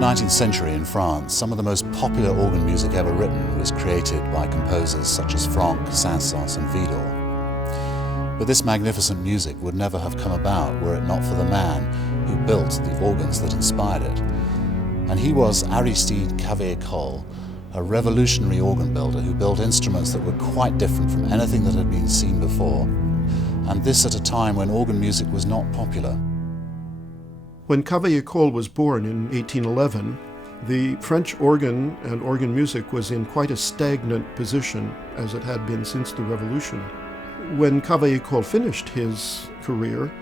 19th century in France, some of the most popular organ music ever written was created by composers such as Franck, Saint-Saëns and Widor. But this magnificent music would never have come about were it not for the man who built the organs that inspired it. And he was Aristide Cavaillé-Coll, a revolutionary organ builder who built instruments that were quite different from anything that had been seen before, and this at a time when organ music was not popular. When Cavaillé-Coll was born in 1811, the French organ and organ music was in quite a stagnant position, as it had been since the Revolution. When Cavaillé-Coll finished his career,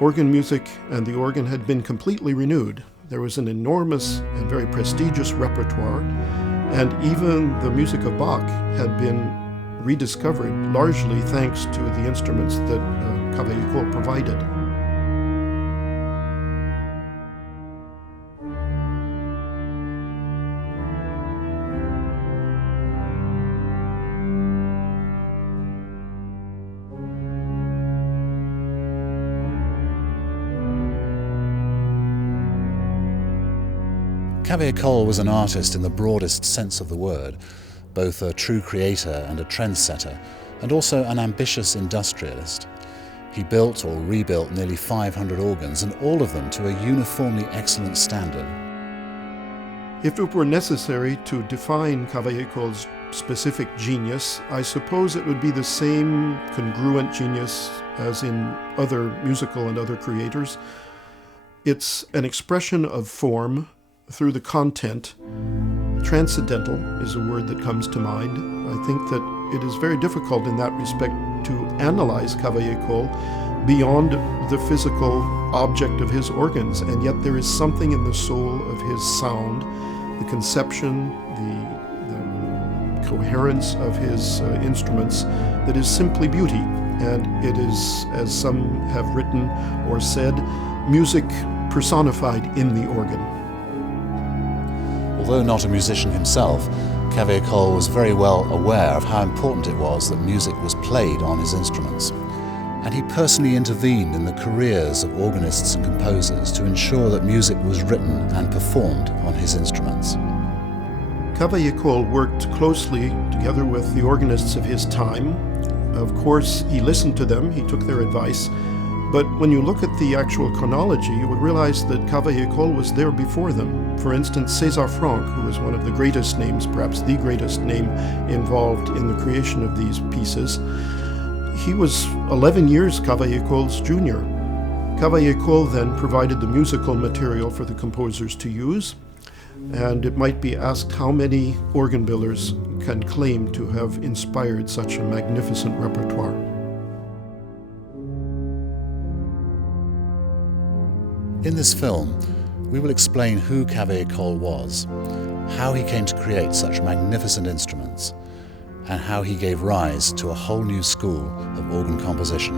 organ music and the organ had been completely renewed. There was an enormous and very prestigious repertoire, and even the music of Bach had been rediscovered, largely thanks to the instruments that Cavaillé-Coll provided. Cavaillé-Coll was an artist in the broadest sense of the word, both a true creator and a trendsetter, and also an ambitious industrialist. He built or rebuilt nearly 500 organs, and all of them to a uniformly excellent standard. If it were necessary to define Cavaillé-Coll's specific genius, I suppose it would be the same congruent genius as in other musical and other creators. It's an expression of form through the content. Transcendental is a word that comes to mind. I think that it is very difficult in that respect to analyze Cavaillé-Coll beyond the physical object of his organs, and yet there is something in the soul of his sound, the conception, the coherence of his instruments that is simply beauty. And it is, as some have written or said, music personified in the organ. Although not a musician himself, Cavaillé-Coll was very well aware of how important it was that music was played on his instruments, and he personally intervened in the careers of organists and composers to ensure that music was written and performed on his instruments. Cavaillé-Coll worked closely together with the organists of his time. Of course, he listened to them, he took their advice, but when you look at the actual chronology, you would realize that Cavaillé-Coll was there before them. For instance, César Franck, who was one of the greatest names, perhaps the greatest name involved in the creation of these pieces, he was 11 years Cavaillé-Coll's junior. Cavaillé-Coll then provided the musical material for the composers to use, and it might be asked how many organ builders can claim to have inspired such a magnificent repertoire. In this film, we will explain who Cavaillé-Coll was, how he came to create such magnificent instruments, and how he gave rise to a whole new school of organ composition.